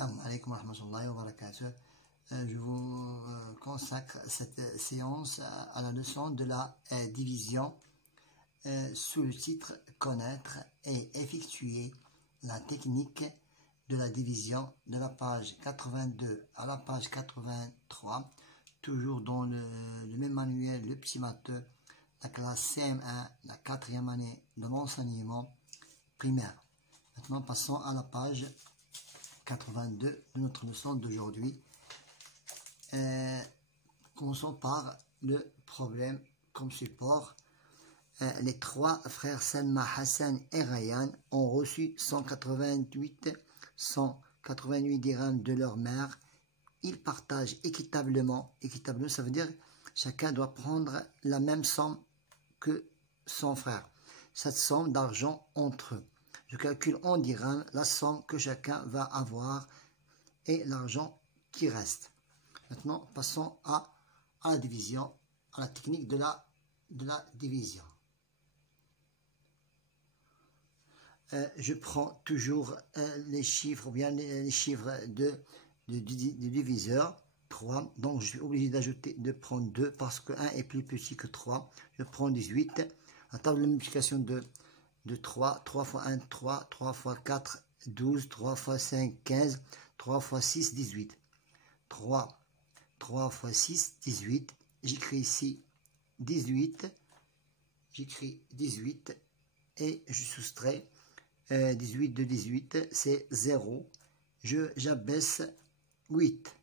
Assalamu alaikum wa rahmatullahi wa barakatuh. Je vous consacre cette séance à la leçon de la division sous le titre Connaître et effectuer la technique de la division, de la page 82 à la page 83, toujours dans le même manuel, le petit matheux, la classe CM1, la 4e année de l'enseignement primaire. Maintenant, passons à la page 82 de notre leçon d'aujourd'hui. Commençons par le problème comme support. Les trois frères Salma, Hassan et Rayhan ont reçu 188 dirhams de leur mère. Ils partagent équitablement. Équitablement, ça veut dire chacun doit prendre la même somme que son frère. Cette somme d'argent entre eux. Je calcule en dirhams la somme que chacun va avoir et l'argent qui reste. Maintenant, passons à la division, à la technique de la division. Je prends toujours les chiffres, ou bien les chiffres de diviseur, 3. Donc, je suis obligé d'ajouter, de prendre 2 parce que 1 est plus petit que 3. Je prends 18. La table de multiplication de 3, 3 fois 1, 3, 3 fois 4, 12, 3 fois 5, 15, 3 fois 6, 18. 3 fois 6, 18. J'écris ici 18. J'écris 18 et je soustrais 18 de 18, c'est 0. J'abaisse 8.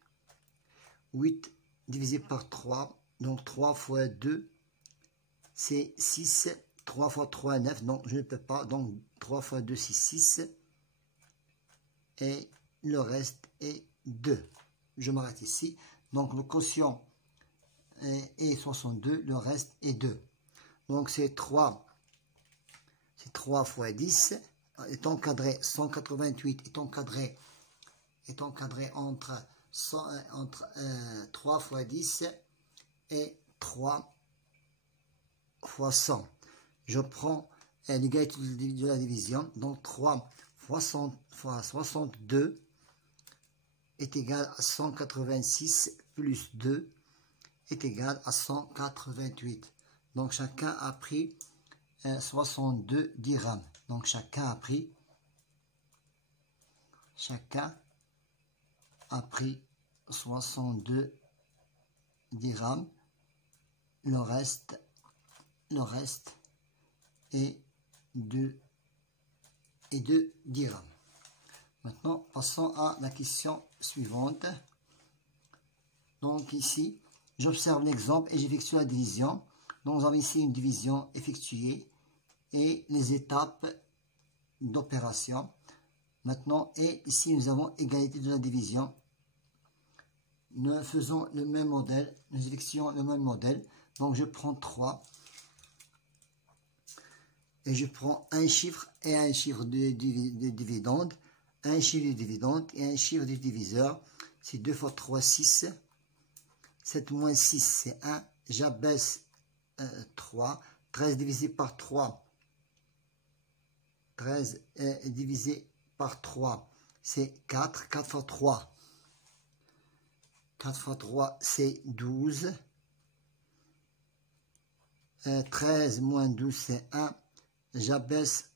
8 divisé par 3, donc 3 fois 2, c'est 6. 3 fois 3, 9, donc je ne peux pas, donc 3 fois 2, c'est 6, et le reste est 2. Je m'arrête ici, donc le quotient est 62, le reste est 2. Donc c'est 3 fois 10, est encadré, 188 est encadré entre 3 fois 10 et 3 fois 100. Je prends l'égalité de la division, donc 3 fois 62 est égal à 186 plus 2 est égal à 188. Donc chacun a pris 62 dirhams. Donc chacun a pris 62 dirhams. Le reste et 2 dirhams. Maintenant, passons à la question suivante. Donc ici, j'observe l'exemple et j'effectue la division. Donc nous avons ici une division effectuée et les étapes d'opération. Maintenant, et ici nous avons égalité de la division. Nous faisons le même modèle, nous effectuons le même modèle. Donc je prends 3. Et je prends un chiffre et un chiffre de dividende, un chiffre de dividende et un chiffre de diviseur. C'est 2 fois 3, 6. 7 moins 6, c'est 1. J'abaisse 3. 13 divisé par 3. 13 divisé par 3, c'est 4. 4 fois 3. 4 fois 3, c'est 12. 13 moins 12, c'est 1. J'abaisse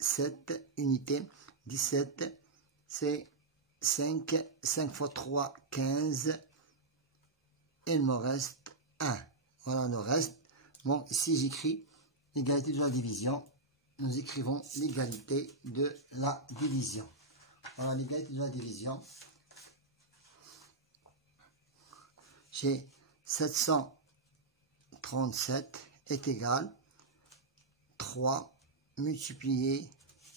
7 unités. 17, c'est 5. 5 fois 3, 15. Il me reste 1. Voilà le reste. Bon, ici j'écris l'égalité de la division. Nous écrivons l'égalité de la division. Voilà l'égalité de la division. J'ai 737 est égal 3 multiplié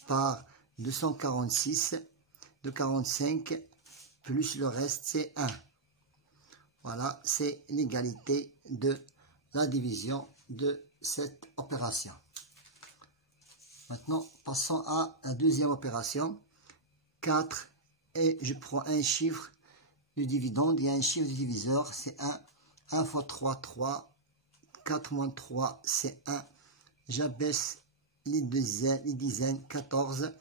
par 246, 245 plus le reste c'est 1. Voilà, c'est l'égalité de la division de cette opération. Maintenant, passons à la deuxième opération. 4 et je prends un chiffre de dividende et un chiffre de diviseur, c'est 1. 1 fois 3, 3. 4 moins 3, c'est 1. J'abaisse les dizaines, 14,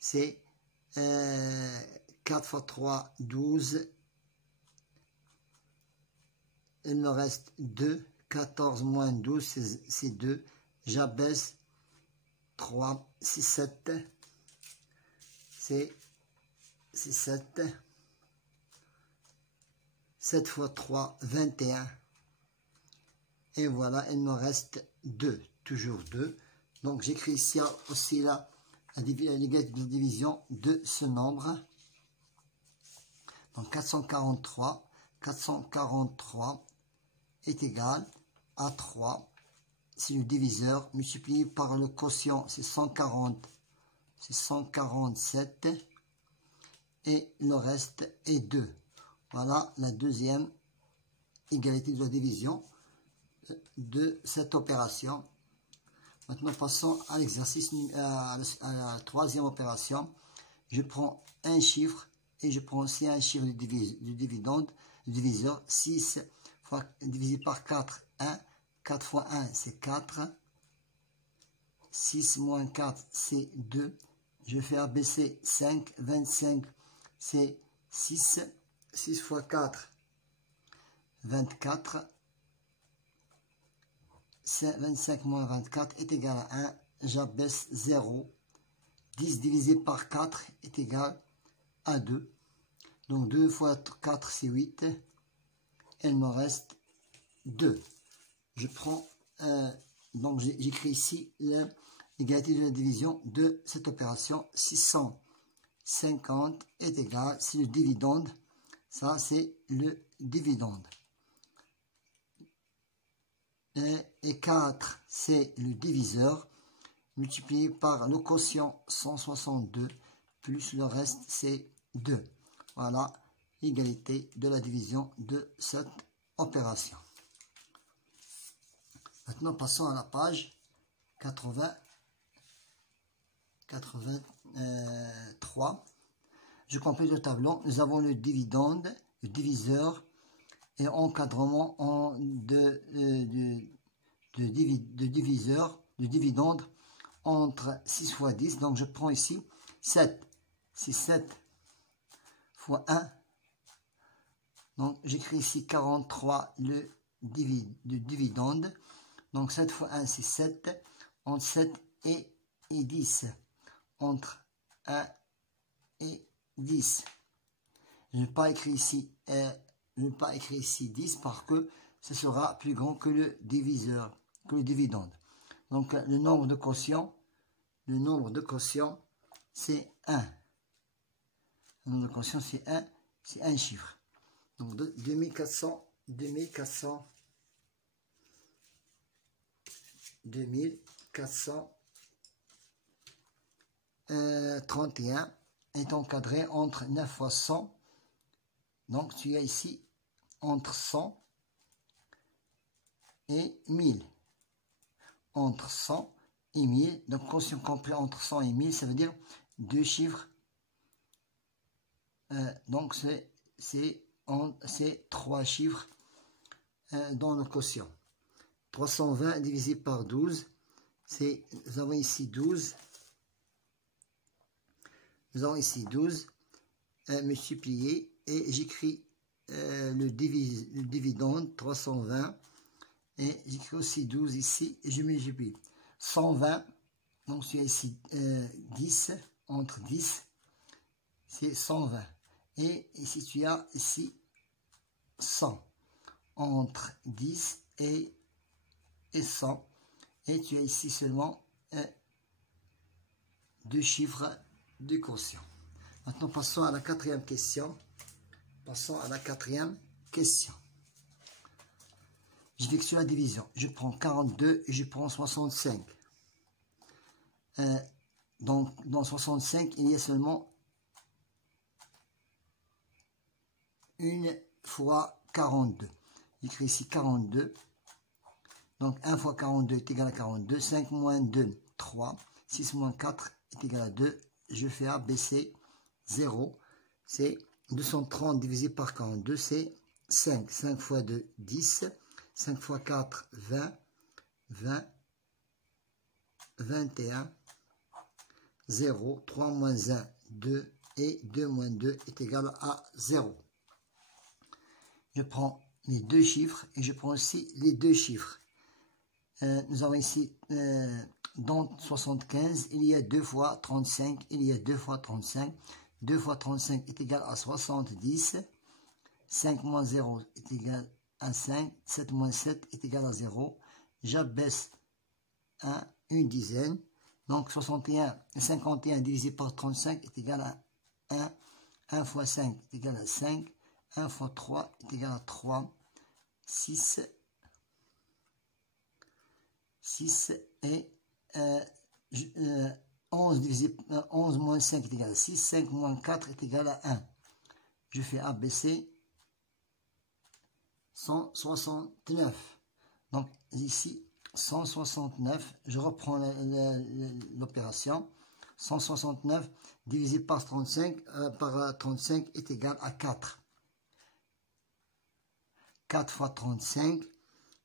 c'est 4 fois 3, 12. Il me reste 2. 14 moins 12, c'est 2. J'abaisse 3, 6, 7. C'est 7. 7 fois 3, 21. Et voilà, il me reste 2. Toujours 2. Donc j'écris ici aussi là l'égalité de division de ce nombre. Donc 443 est égal à 3. C'est le diviseur multiplié par le quotient, c'est 140, c'est 147. Et le reste est 2. Voilà la deuxième égalité de division de cette opération. Maintenant, passons à l'exercice, à la troisième opération. Je prends un chiffre et je prends aussi un chiffre du diviseur. 6 fois, divisé par 4, 1. 4 fois 1, c'est 4. 6 moins 4, c'est 2. Je fais abaisser 5. 25, c'est 6. 6 fois 4, 24. 25 moins 24 est égal à 1. J'abaisse 0. 10 divisé par 4 est égal à 2. Donc 2 fois 4, c'est 8. Il me reste 2. Je prends, donc j'écris ici l'égalité de la division de cette opération. 650 est égal, c'est le dividende. Ça, c'est le dividende. Et 4, c'est le diviseur, multiplié par le quotient 162, plus le reste, c'est 2. Voilà l'égalité de la division de cette opération. Maintenant, passons à la page 83. Je complète le tableau. Nous avons le dividende, le diviseur, et encadrement de diviseur, de dividende entre 6 fois 10. Donc je prends ici 7. C'est 7 fois 1. Donc j'écris ici 43 le dividende. Donc 7 fois 1 c'est 7. Entre 7 et 10. Entre 1 et 10. Je n'ai pas écrit ici. Je n'ai pas écrit ici 10 parce que ce sera plus grand que le diviseur, que le dividende. Donc le nombre de quotients, c'est 1. Le nombre de quotients c'est 1, c'est un chiffre. Donc 2431 est encadré entre 9 fois 100. Donc tu as ici entre 100 et 1000. Entre 100 et 1000. Donc quotient complet entre 100 et 1000, ça veut dire deux chiffres. Donc c'est 3 chiffres dans le quotient. 320 divisé par 12, nous avons ici 12. Nous avons ici 12 multiplié et j'écris le dividende 320 et j'écris aussi 12 ici et je multiplie 120. Donc tu as ici 10, entre 10 c'est 120 et ici tu as ici 100 entre 10 et 100 et tu as ici seulement deux chiffres du quotient. Maintenant passons à la quatrième question. J'effectue la division. Je prends 42 et je prends 65. Donc dans 65 il y a seulement une fois 42. J'écris ici 42. Donc 1 fois 42 est égal à 42. 5 moins 2, 3. 6 moins 4 est égal à 2. Je fais abaisser 0. C'est 230 divisé par 42, c'est 5. 5 fois 2, 10. 5 fois 4, 20. 20. 21. 0. 3 moins 1, 2. et 2 moins 2 est égal à 0. Je prends les deux chiffres et je prends aussi les deux chiffres. Nous avons ici, dans 75, il y a 2 fois 35, il y a 2 fois 35. 2 fois 35 est égal à 70. 5 moins 0 est égal à 5. 7 moins 7 est égal à 0. J'abaisse une dizaine. Donc 51 divisé par 35 est égal à 1. 1 fois 5 est égal à 5. 1 fois 3 est égal à 3. 6 et 11 moins 5 est égal à 6. 5 moins 4 est égal à 1. Je fais abaisser 169. Donc ici, 169, je reprends l'opération. 169 divisé par 35 est égal à 4. 4 fois 35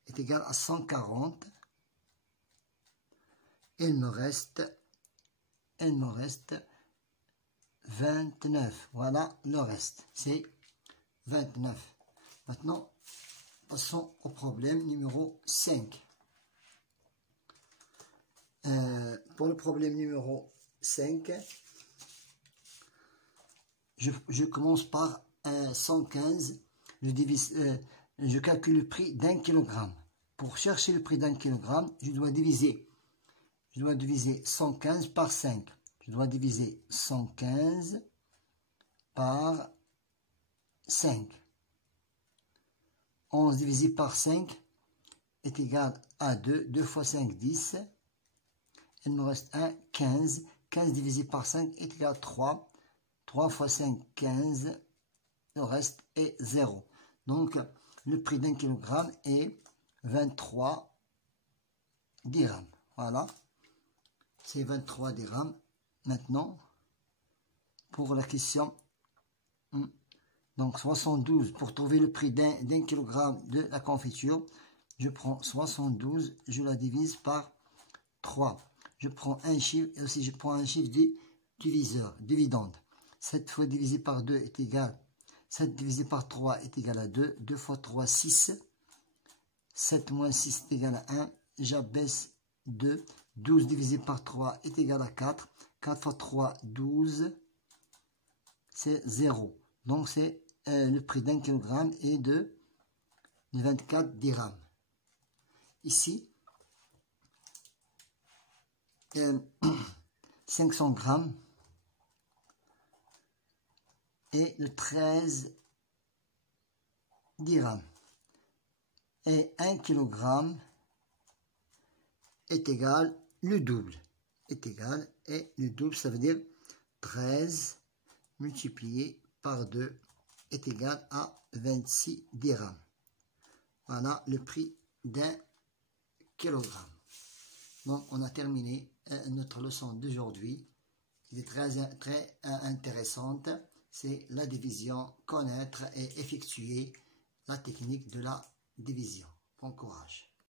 est égal à 140. Il me reste 29. Voilà le reste. C'est 29. Maintenant, passons au problème numéro 5. Pour le problème numéro 5, je commence par 115. Je calcule le prix d'un kilogramme. Pour chercher le prix d'un kilogramme, je dois diviser 115 par 5. Je dois diviser 115 par 5. 11 divisé par 5 est égal à 2. 2 fois 5, 10. Il me reste 1, 15. 15 divisé par 5 est égal à 3. 3 fois 5, 15. Le reste est 0. Donc, le prix d'un kilogramme est 23 dirhams. Voilà. C'est 23 dirhams. Maintenant, pour la question, donc 72, pour trouver le prix d'un kilogramme de la confiture, je prends 72, je la divise par 3. Je prends un chiffre et aussi je prends un chiffre du diviseur, dividende. 7 fois divisé par 2 est égal, 7 divisé par 3 est égal à 2. 2 fois 3, 6. 7 moins 6 est égal à 1. J'abaisse 2. 12 divisé par 3 est égal à 4. 4 fois 3, 12. C'est 0. Donc, c'est le prix d'un kilogramme est de 24 dirhams. Ici, 500 grammes et le 13 dirhams. Et 1 kilogramme est égal, le double est égal, et le double, ça veut dire 13 multiplié par 2 est égal à 26 dirhams. Voilà le prix d'un kilogramme. Donc, on a terminé notre leçon d'aujourd'hui. Il est très intéressante. C'est la division, connaître et effectuer la technique de la division. Bon courage.